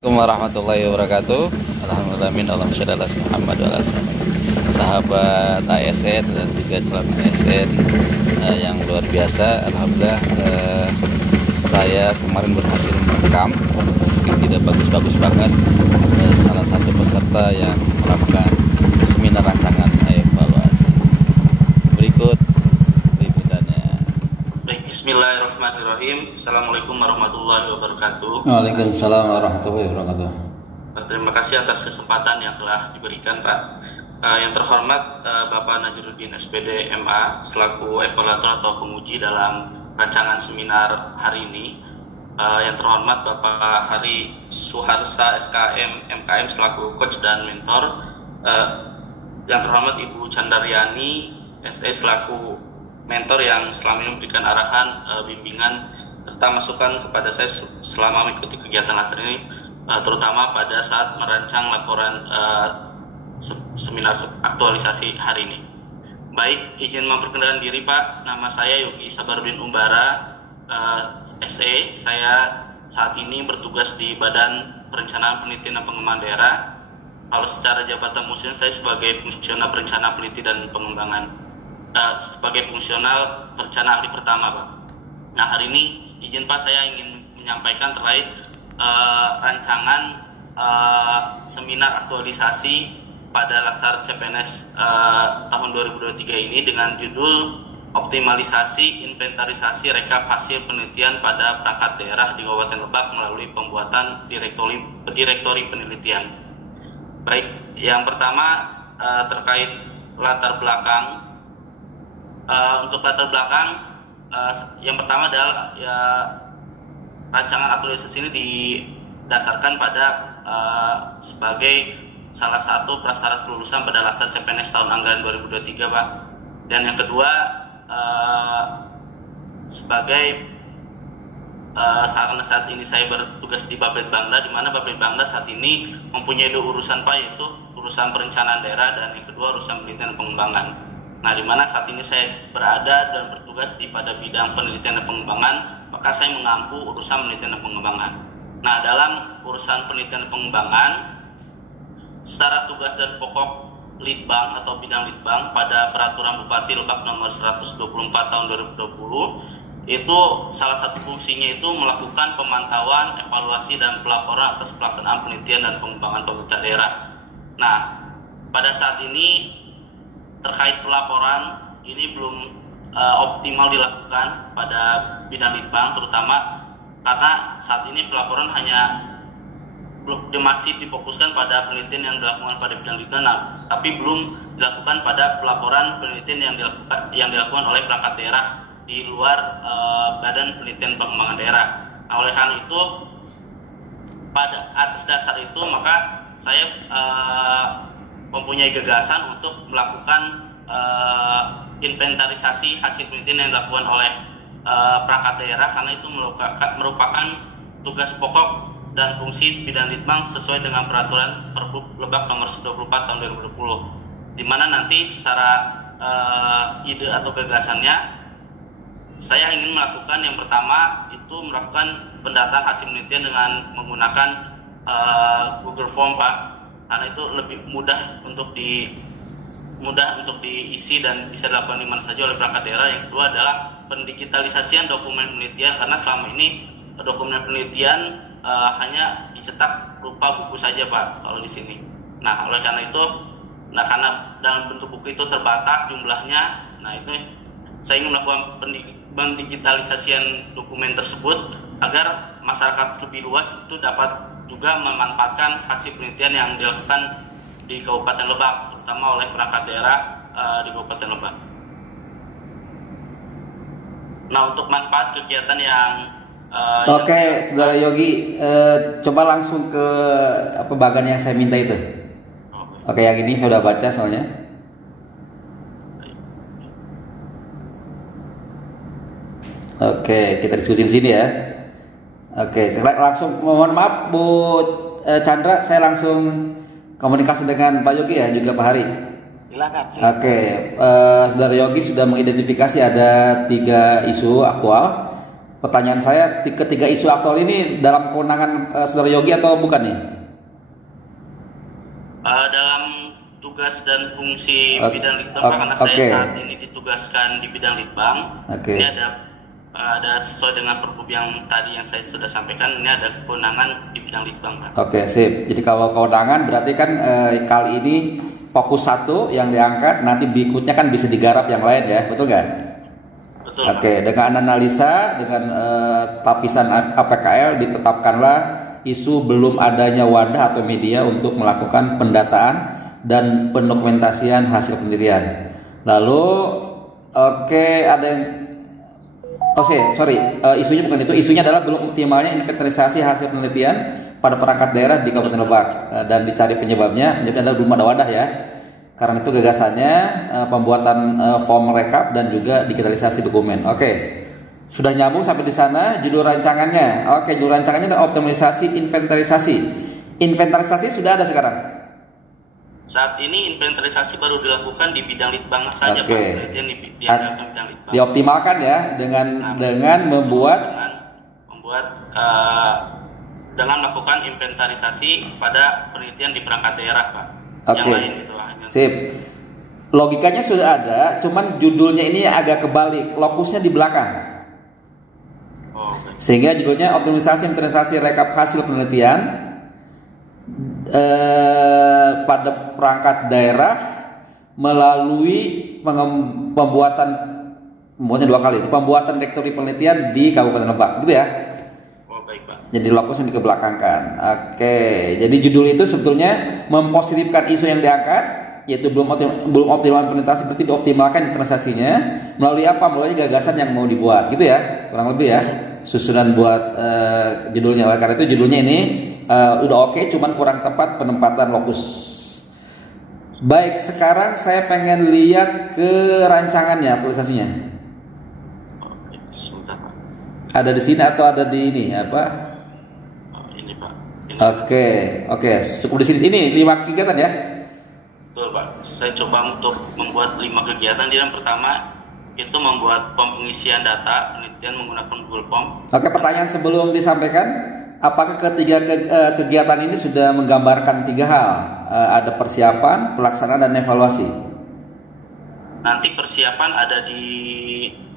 Assalamualaikum warahmatullahi wabarakatuh. Alhamdulillah min Allahumma sholli ala Muhammad wa ala sahabat ASN dan juga calon ASN yang luar biasa. Alhamdulillah saya kemarin berhasil merekam, mungkin tidak bagus-bagus banget, salah satu peserta yang melakukan seminar rancangan evaluasi. Berikut liputannya. Baik, bismillahirrahmanirrahim. Assalamualaikum warahmatullahi wabarakatuh. Waalaikumsalam warahmatullahi wabarakatuh. Terima kasih atas kesempatan yang telah diberikan, Pak. Yang terhormat Bapak Najruddin SPD MA selaku evaluator atau penguji dalam rancangan seminar hari ini. Yang terhormat Bapak Hari Suharsa SKM MKM selaku coach dan mentor. Yang terhormat Ibu Candaryani SE selaku mentor yang selama ini memberikan arahan, bimbingan serta masukan kepada saya selama mengikuti kegiatan laser ini, terutama pada saat merancang laporan seminar aktualisasi hari ini. Baik, izin memperkenalkan diri, Pak. Nama saya Yogi Sabarbin Umbara, SE. Saya saat ini bertugas di Badan Perencanaan Penelitian dan Pengembangan Daerah. Kalau secara jabatan fungsional saya sebagai fungsional perencana peneliti dan pengembangan. Sebagai fungsional perencana ahli pertama, Pak. Nah, hari ini izin Pak, saya ingin menyampaikan terkait rancangan seminar aktualisasi pada Laksar CPNS tahun 2023 ini dengan judul optimalisasi inventarisasi rekap hasil penelitian pada perangkat daerah di Kabupaten Lebak melalui pembuatan direktori penelitian. Baik, yang pertama terkait latar belakang. Untuk latar belakang, yang pertama adalah rancangan aktualisasi ini didasarkan pada sebagai salah satu prasyarat kelulusan pada Laksar CPNS tahun anggaran 2023, Pak. Dan yang kedua, sebagai saat ini saya bertugas di Bablet Bangda, di mana Bablet Bangda saat ini mempunyai dua urusan, Pak, yaitu urusan perencanaan daerah dan yang kedua urusan penelitian dan pengembangan. Nah, di mana saat ini saya berada dan bertugas pada bidang penelitian dan pengembangan, maka saya mengampu urusan penelitian dan pengembangan. Nah, dalam urusan penelitian dan pengembangan, secara tugas dan pokok Litbang atau bidang Litbang pada Peraturan Bupati Lebak nomor 124 tahun 2020, itu salah satu fungsinya itu melakukan pemantauan, evaluasi, dan pelaporan atas pelaksanaan penelitian dan pengembangan pemerintah daerah. Nah, pada saat ini terkait pelaporan ini belum optimal dilakukan pada bidang Litbang, terutama karena saat ini pelaporan masih difokuskan pada penelitian yang dilakukan pada bidang Litbang, tapi belum dilakukan pada pelaporan penelitian yang dilakukan oleh perangkat daerah di luar Badan Penelitian Pengembangan Daerah. Nah, oleh karena itu, pada atas dasar itu maka saya mempunyai gagasan untuk melakukan inventarisasi hasil penelitian yang dilakukan oleh perangkat daerah, karena itu merupakan tugas pokok dan fungsi bidang Litbang sesuai dengan peraturan Perbup Lebak nomor 24 tahun 2020, di mana nanti secara ide atau gagasannya saya ingin melakukan yang pertama itu melakukan pendataan hasil penelitian dengan menggunakan Google Form, Pak. Karena itu lebih mudah untuk diisi dan bisa dilakukan di mana saja oleh perangkat daerah. Yang kedua adalah pendigitalisasian dokumen penelitian, karena selama ini dokumen penelitian hanya dicetak berupa buku saja, Pak, kalau di sini. Nah, oleh karena itu, karena dalam bentuk buku itu terbatas jumlahnya, nah itu saya ingin melakukan pendigitalisasian dokumen tersebut agar masyarakat lebih luas itu dapat juga memanfaatkan hasil penelitian yang dilakukan di Kabupaten Lebak, terutama oleh perangkat daerah di Kabupaten Lebak. Nah, untuk manfaat kegiatan yang Oke, Saudara Yogi, coba langsung ke bagian yang saya minta itu. Oke, yang ini saya sudah baca soalnya. Oke, kita diskusi di sini ya. Oke, saya langsung mohon maaf Bu Chandra, saya langsung komunikasi dengan Pak Yogi ya, juga Pak Hari. Silakan. Oke, Saudara Yogi sudah mengidentifikasi ada 3 isu aktual. Pertanyaan saya, ketiga isu aktual ini dalam kewenangan Saudara Yogi atau bukan nih? Dalam tugas dan fungsi bidang litbang, karena saya saat ini ditugaskan di bidang litbang. Ini ada sesuai dengan pergub yang tadi yang saya sudah sampaikan, ini ada kewenangan di bidang litbang, Pak. Oke, sip. Jadi kalau kewenangan berarti kan kali ini fokus satu yang diangkat, nanti berikutnya kan bisa digarap yang lain ya, betul nggak? Betul. Oke, dengan analisa, dengan tapisan APKL ditetapkanlah isu belum adanya wadah atau media untuk melakukan pendataan dan pendokumentasian hasil penelitian. Lalu, ada yang, isunya bukan itu. Isunya adalah belum optimalnya inventarisasi hasil penelitian pada perangkat daerah di Kabupaten Lebak dan dicari penyebabnya. Penyebabnya adalah belum ada wadah ya. Karena itu gagasannya pembuatan form rekap dan juga digitalisasi dokumen. Sudah nyambung sampai di sana. Judul rancangannya, judul rancangannya adalah optimalisasi inventarisasi. Inventarisasi sudah ada sekarang. Saat ini inventarisasi baru dilakukan di bidang litbang saja, Pak. Kemudian di bidang litbang. Dioptimalkan ya dengan membuat dengan melakukan inventarisasi pada penelitian di perangkat daerah, Pak. Yang lain itu hanya. Sip. Logikanya sudah ada, cuman judulnya ini agak kebalik, lokusnya di belakang. Sehingga judulnya optimalisasi inventarisasi rekap hasil penelitian pada perangkat daerah melalui pembuatan direktori penelitian di Kabupaten Lebak, gitu ya. Baik, Pak. Jadi lokusnya dikebelakangkan. Jadi judul itu sebetulnya mempositifkan isu yang diangkat, yaitu belum optimal implementasi, berarti dioptimalkan implementasinya melalui apa? Melalui gagasan yang mau dibuat, gitu ya, kurang lebih ya. Susunan buat judulnya. Oleh karena itu judulnya ini udah cuman kurang tepat penempatan lokus. Baik, sekarang saya pengen lihat ke rancangannya, aktualisasinya. Sebentar, Pak. Ada di sini atau ada di ini apa? Ini, Pak. Oke, cukup di sini. Ini 5 kegiatan ya? Betul, Pak. Saya coba untuk membuat 5 kegiatan. Yang pertama itu membuat form pengisian data penelitian menggunakan Google Form. Pertanyaan sebelum disampaikan, apakah ketiga kegiatan ini sudah menggambarkan 3 hal? Ada persiapan, pelaksanaan, dan evaluasi. Nanti persiapan ada di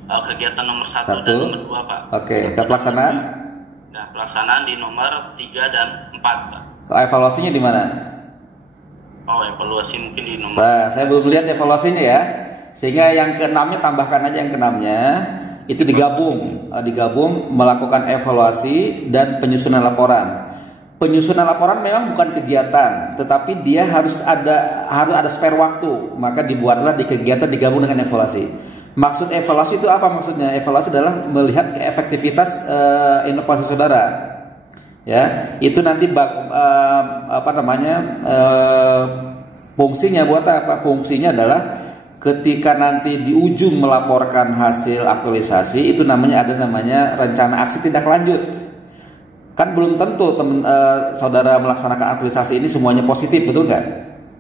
kegiatan nomor 1 dan nomor 2, Pak. Pelaksanaan? Nah, pelaksanaan di nomor 3 dan 4, Pak. Evaluasinya di mana? Evaluasi mungkin di nomor. Saya belum lihat evaluasinya ya. Sehingga yang ke-6-nya tambahkan aja yang ke-6-nya. Itu digabung melakukan evaluasi dan penyusunan laporan. Penyusunan laporan memang bukan kegiatan, tetapi dia harus ada spare waktu, maka dibuatlah di kegiatan digabung dengan evaluasi. Maksud evaluasi itu apa maksudnya? Evaluasi adalah melihat keefektivitas inovasi saudara. Ya, itu nanti fungsinya buat apa? Fungsinya adalah ketika nanti di ujung melaporkan hasil aktualisasi itu ada namanya rencana aksi tindak lanjut. Kan belum tentu saudara melaksanakan aktualisasi ini semuanya positif, betul nggak?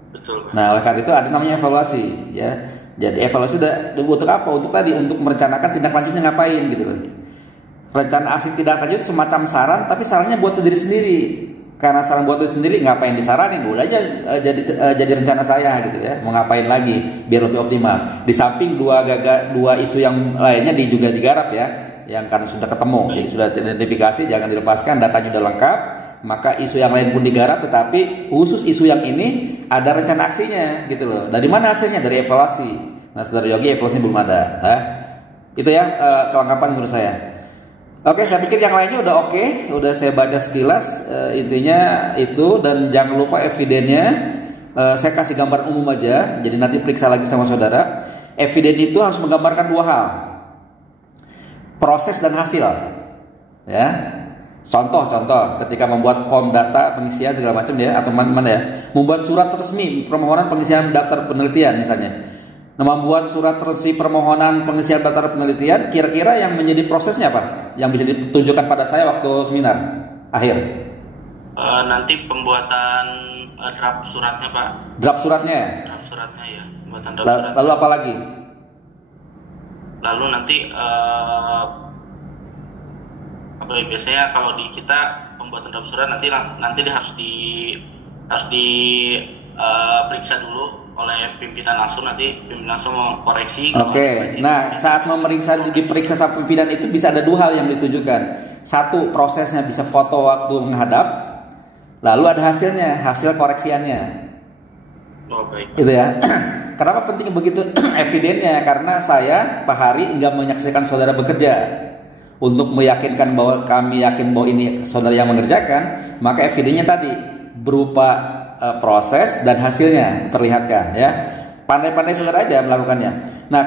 Betul. Nah, oleh karena itu ada namanya evaluasi, ya. Jadi evaluasi untuk apa? Untuk merencanakan tindak lanjutnya ngapain gitu loh. Rencana aksi tindak lanjut semacam saran, tapi sarannya buat diri sendiri. Karena saran buat diri sendiri, ngapain disaranin? Udah aja jadi rencana saya gitu ya. Mau ngapain lagi biar lebih optimal. Di samping dua isu yang lainnya juga digarap ya. Yang karena sudah ketemu, jadi sudah teridentifikasi, jangan dilepaskan, datanya sudah lengkap, maka isu yang lain pun digarap, tetapi khusus isu yang ini ada rencana aksinya gitu loh. Dari mana hasilnya? Dari evaluasi. Nah, Saudara Yogi evaluasinya belum ada. Itu ya kelengkapan menurut saya. Saya pikir yang lainnya udah udah saya baca sekilas, intinya itu, dan jangan lupa evidennya. Saya kasih gambar umum aja, jadi nanti periksa lagi sama saudara. Eviden itu harus menggambarkan 2 hal. Proses dan hasil, ya. Contoh ketika membuat form data pengisian segala macam ya, atau mana ya, membuat surat resmi permohonan pengisian daftar penelitian misalnya. Nah, membuat surat resmi permohonan pengisian daftar penelitian, kira-kira yang menjadi prosesnya apa? Yang bisa ditunjukkan pada saya waktu seminar akhir. Nanti pembuatan draft suratnya, Pak. Draft suratnya ya. Pembuatan draft suratnya. Lalu apa lagi? Lalu nanti Apalagi biasanya kalau di kita pembuatan draft surat nanti dia harus diperiksa dulu oleh pimpinan langsung, nanti pimpinan langsung mengkoreksi. Oke. Nah, saat diperiksa sama pimpinan itu bisa ada dua hal yang ditujukan. Satu, prosesnya bisa foto waktu menghadap, lalu ada hasil koreksiannya. Oh, baik. Gitu ya. Kenapa penting begitu evidennya? Karena saya, Pak Hari, enggak menyaksikan saudara bekerja. Untuk meyakinkan bahwa kami yakin bahwa ini saudara yang mengerjakan, maka evidennya tadi berupa proses dan hasilnya perlihatkan ya. Pandai-pandai saudara aja melakukannya. Nah,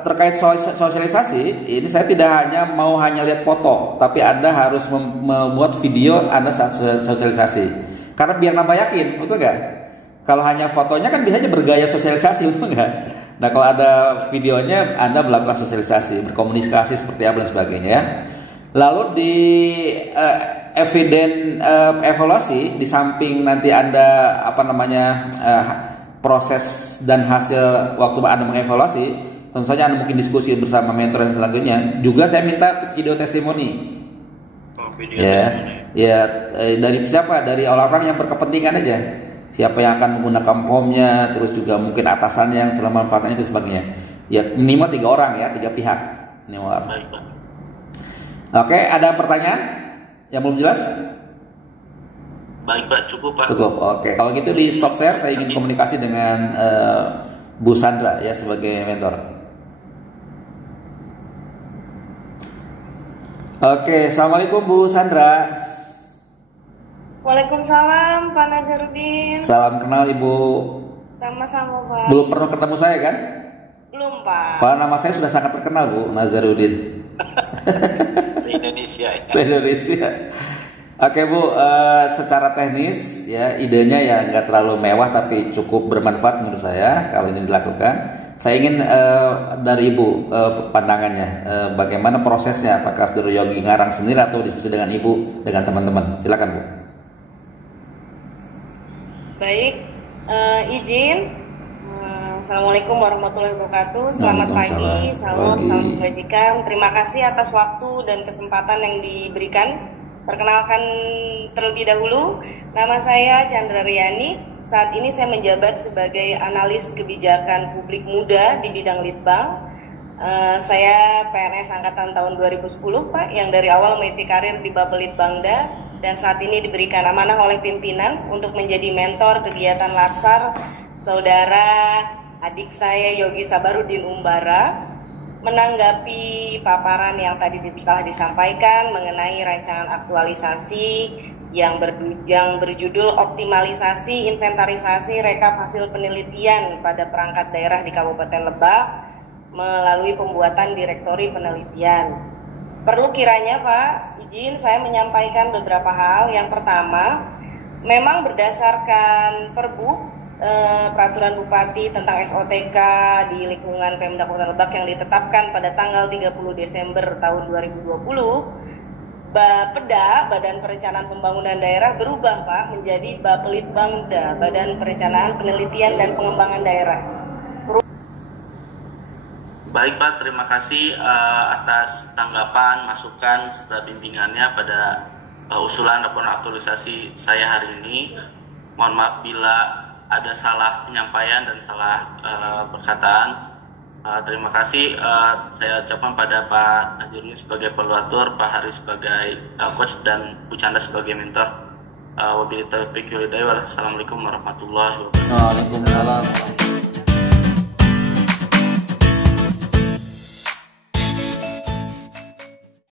terkait sosialisasi, ini saya tidak hanya lihat foto, tapi Anda harus membuat video Anda saat sosialisasi. Karena biar nambah yakin, betul nggak? Kalau hanya fotonya kan biasanya bergaya sosialisasi, betul nggak? Nah, kalau ada videonya Anda melakukan sosialisasi, berkomunikasi seperti apa dan sebagainya ya. Lalu di evaluasi, di samping nanti Anda proses dan hasil waktu Anda mengevaluasi, tentu saja Anda mungkin diskusi bersama mentor dan selanjutnya. Juga saya minta video testimoni. Dari siapa? Dari orang-orang yang berkepentingan aja. Siapa yang akan menggunakan formnya, terus juga mungkin atasannya yang selama manfaatnya itu sebagainya. Ya minimal 3 orang ya, 3 pihak. Baik, Pak. Oke, ada pertanyaan yang belum jelas? Baik, Pak, cukup, Pak. Cukup. Oke, kalau gitu di stop share, saya ingin komunikasi dengan Bu Sandra ya sebagai mentor. Oke, assalamualaikum Bu Sandra. Waalaikumsalam Pak Nazarudin. Salam kenal Ibu. Sama-sama Pak. Belum pernah ketemu saya kan? Belum Pak. Pak, nama saya sudah sangat terkenal Bu Nazarudin. Se-Indonesia ya. Se-Indonesia. Oke Bu, secara teknis ya idenya ya nggak terlalu mewah tapi cukup bermanfaat menurut saya kalau ini dilakukan. Saya ingin dari Ibu pandangannya, bagaimana prosesnya, apakah saudara Yogi ngarang sendiri atau diskusi dengan Ibu dengan teman-teman. Silakan Bu. Baik, izin. Assalamualaikum warahmatullahi wabarakatuh. Selamat pagi, salam kebajikan. Terima kasih atas waktu dan kesempatan yang diberikan. Perkenalkan terlebih dahulu, nama saya Chandra Riani. Saat ini saya menjabat sebagai analis kebijakan publik muda di bidang Litbang. Saya PNS angkatan tahun 2010 Pak, yang dari awal meniti karir di Bapelitbangda dan saat ini diberikan amanah oleh pimpinan untuk menjadi mentor kegiatan Latsar saudara adik saya Yogi Sabarudin Umbara. Menanggapi paparan yang tadi telah disampaikan mengenai rancangan aktualisasi yang berjudul optimalisasi inventarisasi rekap hasil penelitian pada perangkat daerah di Kabupaten Lebak melalui pembuatan direktori penelitian. Perlu kiranya Pak, izin saya menyampaikan beberapa hal. Yang pertama, memang berdasarkan Perbu Peraturan Bupati tentang SOTK di lingkungan Pemda Kota Lebak yang ditetapkan pada tanggal 30 Desember tahun 2020, Bapeda, Badan Perencanaan Pembangunan Daerah, berubah Pak menjadi Bapelitbangda, Badan Perencanaan Penelitian dan Pengembangan Daerah. Baik Pak, terima kasih atas tanggapan, masukan, serta bimbingannya pada usulan laporan aktualisasi saya hari ini. Mohon maaf bila ada salah penyampaian dan salah perkataan. Terima kasih saya ucapkan pada Pak Najurni sebagai evaluator, Pak Hari sebagai coach, dan Bu Chandra sebagai mentor. Wabillahi taufiq wal hidayah. Wassalamualaikum warahmatullahi wabarakatuh. Waalaikumsalam.